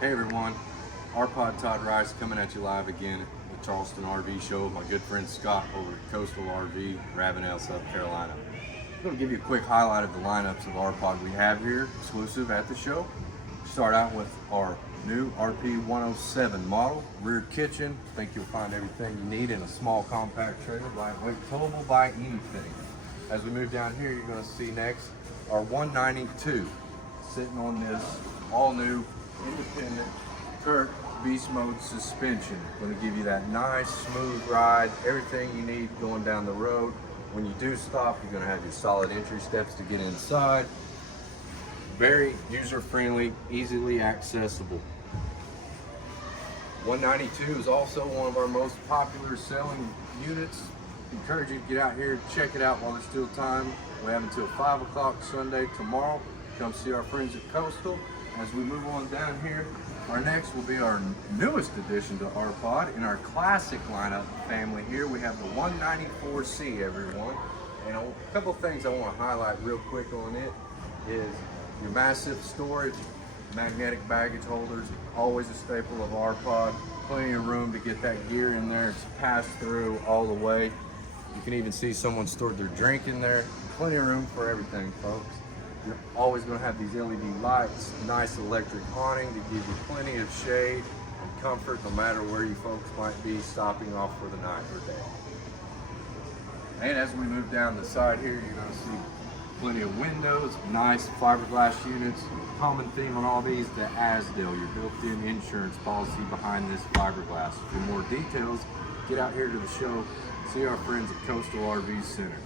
Hey everyone, our pod Todd Rice coming at you live again at the Charleston RV show. My good friend Scott over at Coastal RV, Ravenel, South Carolina. I'm going to give you a quick highlight of the lineups of our pod we have here, exclusive at the show. Start out with our new RP 107 model, rear kitchen. I think you'll find everything you need in a small compact trailer, lightweight, towable by anything. As we move down here, you're going to see next our 192, sitting on this all new independent Kurt beast mode suspension. Going to give you that nice smooth ride, everything you need going down the road. When you do stop, you're going to have your solid entry steps to get inside. Very user friendly, easily accessible. 192 is also one of our most popular selling units. Encourage you to get out here, check it out while there's still time. We have until 5 o'clock Sunday tomorrow. Come see our friends at Coastal. As we move on down here, our next will be our newest addition to our pod in our classic lineup family. Here we have the 194C, everyone. And a couple of things I want to highlight real quick on it is your massive storage, magnetic baggage holders, always a staple of our pod. Plenty of room to get that gear in there. It's passed through all the way. You can even see someone stored their drink in there. Plenty of room for everything, folks. You're always going to have these LED lights, nice electric awning to give you plenty of shade and comfort no matter where you folks might be stopping off for the night or day. And as we move down the side here, you're going to see plenty of windows, nice fiberglass units. Common theme on all these, the ASDL, your built-in insurance policy behind this fiberglass. For more details, get out here to the show, see our friends at Coastal RV Center.